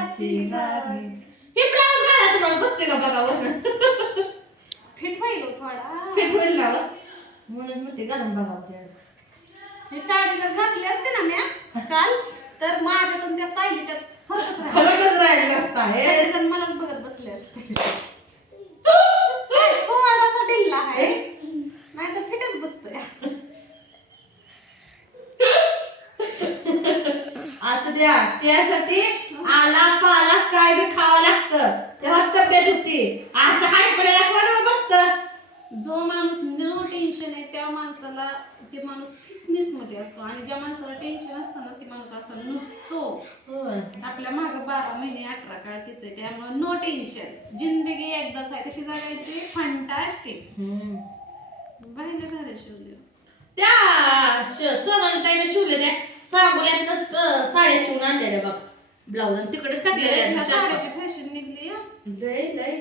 हाताची राणी. हे ब्लाऊज घाला तुम्हाला बसते का बघा वरनं. फिट होईल हो थोडा. फिट होईल ना व? म्हणून मग ते घालून बघा. ही साडी जर घातली असते ना म्या काल तर माझ्यातून त्या सायलीच्या फरकच राहिला असता हे. मलाच बघत बसले असते. काय थोडासा ढिल्ला आहे नाही तर फिटच बसतोय. असं द्या त्यासाठी आला पाला काय बी खावं लागतं तेव्हा तब्येत होती. असं हाडपड्याला कोण बघतं. जो माणूस नो टेन्शन आहे त्या माणसाला ते माणूस फिटनेस मध्ये असतो आणि ज्या माणसाला टेन्शन असतं ना ते माणूस असा नसतो. आपल्या मागं 12 महिने 18 काळ तीच आहे त्यामुळे नो टेन्शन. जिंदगी एकदाच आहे कशी जगायची फंटास्टिक. बाहेर घाले शिवले त्या सोनाली ताईने शिवलेल्या सांगोल्यातनंच साड्या शिवून आणलेल्या बाबा ब्लाऊज तिकडेच टाकलेल्या. साड्याची फॅशन निघली लय लय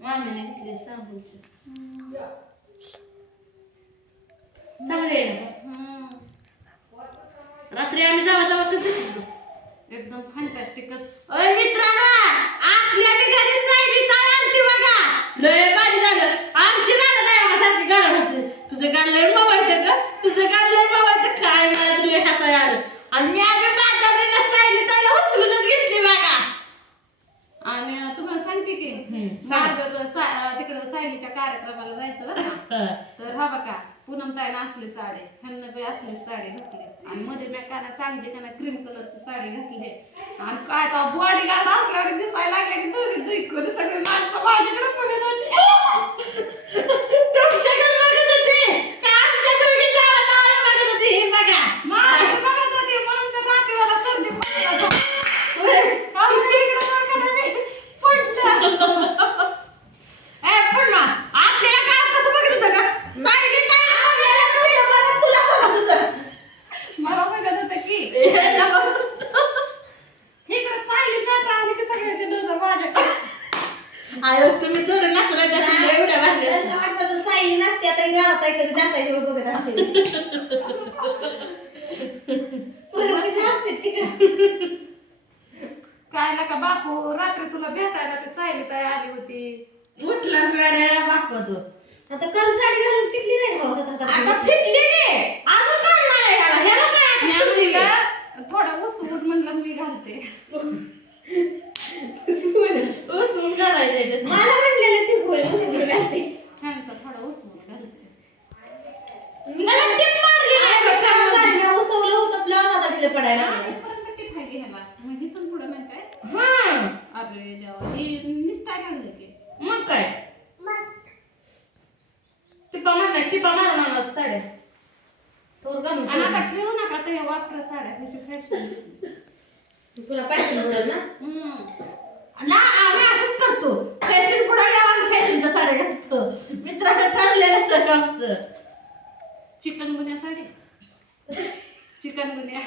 मामीने घेतले सांगोलचे चांगले आहे ना. रात्री आम्ही जावा कसं एकदम फंटास्टिकच. अय मित्रांनो आपल्या घरी सायली ताई आणते बघा. लय भारी झालं. आमची राधा ताई सारखी गाणं म्हटलं तुझं गाणं लय मावायचं का तुझं गाणं लय मावायचं काय मला तुला हसायला आलं. आणि मी आधी बाजाराला सायली ताईला उचलूनच घेतली बघा. आणि तुम्हाला सांगते की माझं तिकडे सायलीच्या कार्यक्रमाला जायचं बरं का. तर हा बघा पूनम ताईला असली साडी ह्यांना बी असली साडी घातली आणि मध्ये बॅकाना चांगली त्यांना क्रीम कलरची साडी घातली आणि काय तर बॉडी गार्ड असल्यावर दिसायला लागले की दोघी सगळे माणसं माझ्याकडे बघत होती. तुमच्याकडे बघत होते का आमच्या दोघी जावा बघत होती. हे बघा माझ्याकडे बघत होती म्हणून तर रात्री मला सर्दी पडलं. पण आपल्याला काय कसं बघत होतं का सायली ताई तुला बघत होतं. मला बघत होतं की इकडे सायली नाच आली की सगळ्याची नजर माझ्याकडे. आयो तुम्ही थोडं नाचला एवढ्या बाहेर वाटतं सायली नसते आता राहत आहे कधी दाखवायची एवढं बघत असते. काय का बापू रात्री तुला भेटायला ते सायली ताई आली होती. उठलाच गाड्या बापतो. आता काल साडी घालून टिकली नाही भाऊ आता फिटली नाही अजून काढणार आहे ह्याला ह्याला काय आता फिटली का? थोडा उसवूट म्हणलं मी घालते. उसवून घालायचं मला म्हणलेलं टिप होईल उसवून घालते. ह्यांचा थोडा उसवूट घालते. मला टिप मारली नाही उसवलं होतं ब्लाउज आता तिला पडायला परत टिप आहे ह्याला मग इथून पुढे म्हणताय हा अरे देवा हे निस्ताय घाललं की मग काय टिपा मारून आणत साड्या थोडं घालून आणि आता ठेवू नका ते वापरा साड्या त्याची फॅशन तुला पॅशन पडेल ना. ना आम्ही असंच करतो फॅशन पुढे द्यावा आणि फॅशनच्या साड्या घालतो. मित्रांनो ठरलेलं सगळं आमचं. Chikungunya sari chikungunya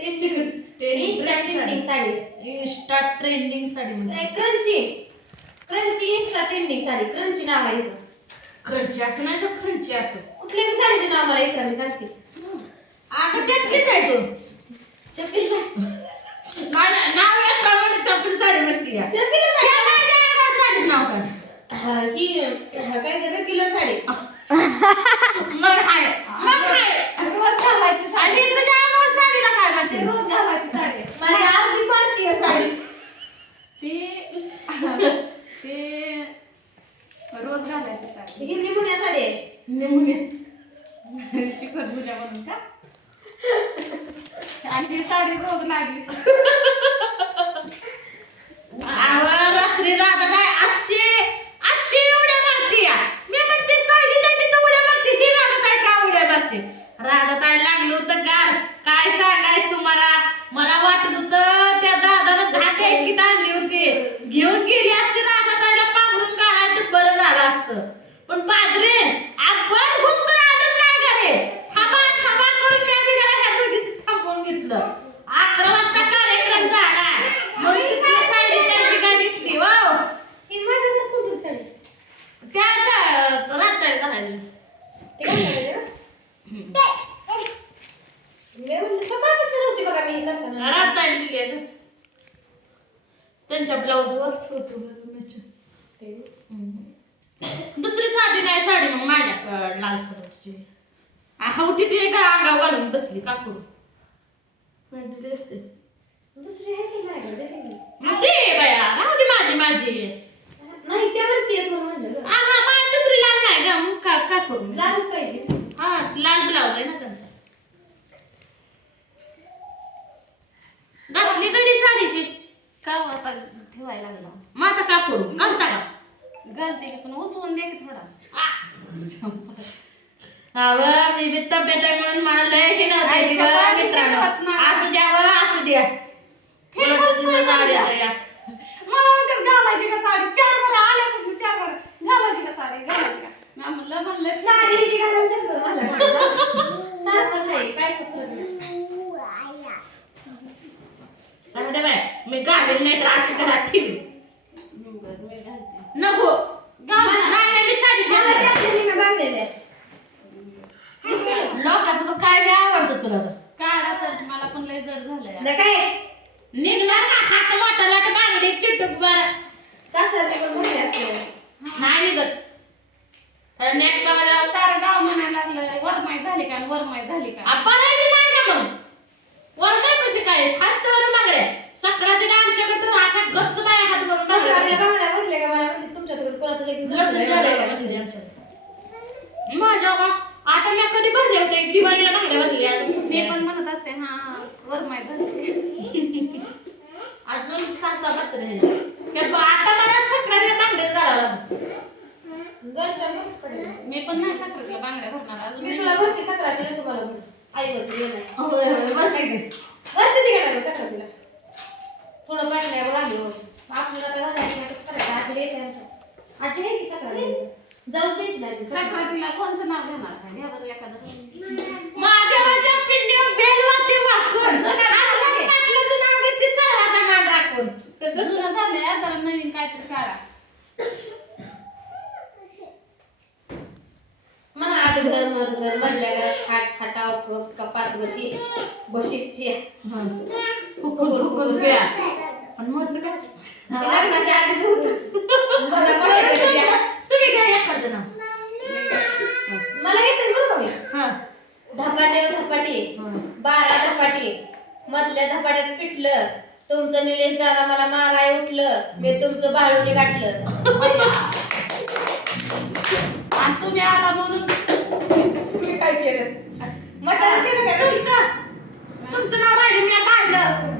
Insta trending sari Insta trending sari म्हणजे crunchy Insta trending sari crunchy नाव आहे हिचं. क्रंची असं नाही तर क्रंची असं कुठल्या बी साडीचं नाव मला इकडे मी सांगते. अगं चटणीच आहे तो चपलीला नाव येत मला चपली साडी म्हणते या. साडीच नाव काय ही काय रेग्युलर साडी मग आहे रोज घालायची आणि साडी तुझ्या अंगावर साडीला काय म्हणते रोज घालायची साडी माझी अर्धी भारतीय साडी ते रोज घालायची साडी ही निमुन्या साडी आहे. चिकनगुन्या बनवून का आणि ती साडी रोज लागली. रात्री राधा काय 800 उड्या मारती या. मी म्हणते सायली ताई तिथं उड्या मारती ही राधा काय का उड्या त्यांच्या ब्लाऊजवर दुसरी साधी नाही साडी मग माझ्या लाल कलरची हवती ती एका अंगावर घालून बसली का करू दुसरी आहे की नाही मग दे बाया राहू दे माझी नाही त्या म्हणतेस म्हणून म्हणलं हा माझी दुसरी लाल नाही का मग का करू मी? लालच पाहिजे हा लाल ब्लाऊज आहे ना त्यांचा घातली कधी साडीची का आता ठेवायला लागला मग आता का करू घालता का घालते की पण उसवून दे की थोडा अवं मी बी तब्येत आहे म्हणून मला लय हे नव्हतं की आयुष्यात बा, आधी मित्रांनो फिरवत नाही. असू द्या व असू द्या फिरवत बोलत असेल नाही तर म्हणलं. साडीचं या. मला म्हणतात घालायची का साडी 4 वर आल्यापासून 4 वर घालायची का साडी घालायची का मी म्हणलं साडी हिची घालायला चल कर माझ्याकडे सारखंच आहे काय सुचलं नाही सांगू दे बाय मी घालेल नाही तर अशी घरात ठेवी बरं मी घालते नको घाल नाही मी साडी मला घेतली. त्यातली मी बांधलेले लोकांचं तर काय बी आवडतं तुला तर काढा तर मला पण लय जड झालंय ना काय निघणार का हात मोठा लाट बांगडी चिटूक बरं सासरचे पण मोठे असते नाही निघत तर नेट कवर सारं गाव म्हणायला लागलं वरमाई झाली का वरमाई झाली का बरायची नाही का मग वर नाही पैसे काय हात वर मागड्या सक्रातीला आमच्याकडे तर अशा गच्च बाया हात भरून सगळ्या मागड्या बांगड्या भरले का मला म्हणते तुमच्याकडे कोणाचं लगीन लग्न झालंय का घरी आमच्याकडे माझ्या का आता मी कधी भरले होते दिवाळीला बांगड्या भरल्या मी पण म्हणत असते हा वरमाई झाली अजून सासा बसले आता मला सक्रातीला बांगड्याच घालावं लागतं घरच्या मग पडले मी पण नाही साखरेतल्या बांगड्या भरणार अजून मी तुला भरती सक्रातीला तुम्हाला भरती आई बसली नाही होय होय बरं काय की. भरते ती घेणार सक्रातीला थोडं पाणी लागलो आपल्याला काय घालायचं नाही तर करायचं आजी येते आमच्या आजी आहे की सक्रातीला जाऊच द्यायची नाही साखरेतीला कोणचं नाव घेणार काय घ्या बरं एखादं माझ्या पिंडीवर बेल वाजते वाकून आजूबाजूला टाकलं नाव घेते सर्वाचा मान राखून जुनं झालंय जरा नवीन काहीतरी काढा मला आज घर मधल्या घरात खाट खाटाव कपाट बशीची फुकून प्या पण मोरचं काय लग्नाच्या आधी मला पटायचं द्या. तुम्ही घ्या एखादं नाव मला घेते बरं का मी हा धपाटे धपाटे 12 धपाटे मधल्या धपाट्यात पिटलं तुमचं निलेश दादा मला माराय उठलं मी तुमचं बाळूने गाठलं आणि तुम्ही आला म्हणून तुम्ही काय केलं मटण केलं का तुमचं नाव राहिलं मी काढलं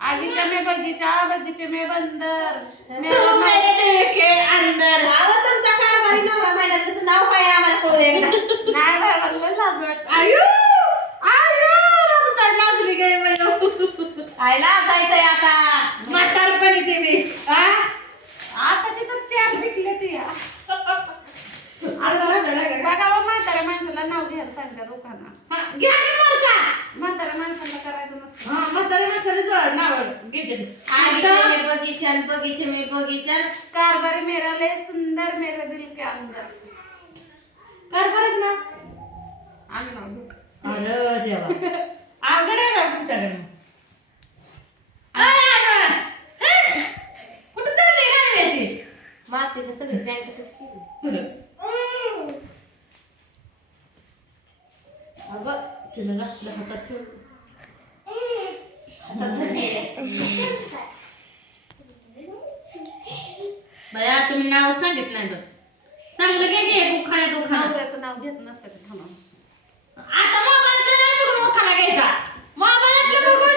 आगीच्या मे बगीचे मे बंदर तू मेरे दिल के अंदर अहो तुमच्या कारभारी नवरा महिन्यात त्याचं नाव काय आहे आम्हाला कळू दे एकदा नाही बाय मला लाज वाटते आयु आता तर लाजली गई मैनो आयला जायचंय आता म्हातारपणी ते मी आताशी तर 4 विकले ती बघा बा म्हाताऱ्या माणसाला नाव घ्यायला सांगतात लोकांना घ्या की मोरचा म्हाताऱ्या माणसाला करायचं नसतं म्हातारी माणसाला नाव घ्यायचे बगीचे में बगीचा कारभारी मेरा लय सुंदर मेरे दिल के अंदर कारभारच ना आम्ही नाव घेऊ अरे देवा अवघड आहे राव तुमच्याकडे कुठं चालली गाण्याची मातीचं सगळं बँक कशी अगं तिला घातलं हातात ठेव बया तुम्ही नाव सांगितलं नाही तर चांगलं घे उखाण्यात उखाणा नवऱ्याचं नाव घेत नसतं का थांबा आता मोबाईलचं नाही बघून उखाणा घ्यायचा मोबाईलातलं बघून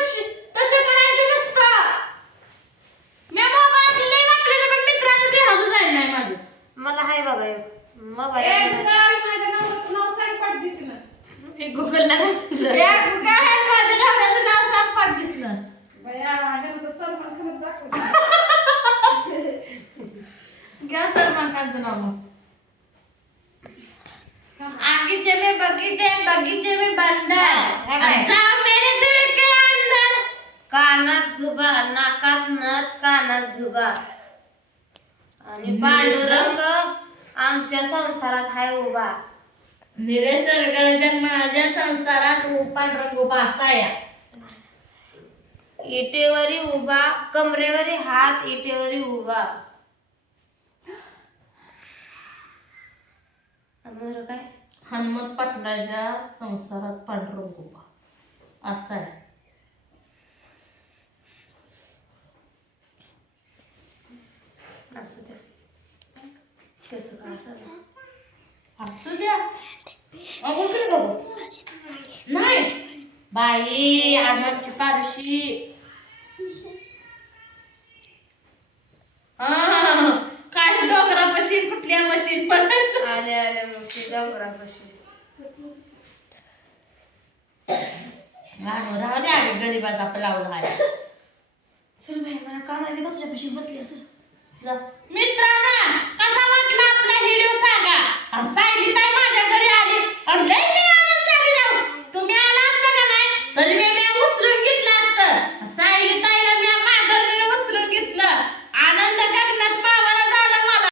तसं करायचं नसतं मी मोबाईलातलं लय वाचलेलं पण मित्रांनो घ्यायला जाईल नाही माझं मला हाय बघा ए, मोबाईल चाल, माझ्या नवऱ्याचं नाव सांग पाठ दिसलं हे गुगलला माझ्या नवऱ्याचं नाव सापड दिसलं बया ह्याला तर सलमान खानच दाखवलं घ्या सलमान खानचं नाव मग आगीचे में बगीचे में बंदर जाओ मेरे दिल के अंदर कानात झुबा नाकात नथ कानात झुबा आणि पांडुरंग आमच्या संसारात हाय उभा निरेसर्ग माझ्या संसारात पांडुरंग उभा असाया इटेवरी उभा कमरेवरी हात इटेवरी उभा. बरं काय हनुमंत पाटलाच्या संसारात पांडुरंग उभा असं आहे. असू द्या कसं काय असं असू द्या अगं काय बघू नाही बाई आनंद पारशी काय डोंगरापाशी कुठल्या मशीन पण आले आले मग ते डोंगरापाशी. राहू दे आधी गरीबाचा लावला आहे. चल बाई मला काम आहे का तुझ्यापाशी बसली असं. मित्रांनो कसा वाटला आपला व्हिडिओ सांगा. आणि सायली ताई माझ्या घरी आली आणि लई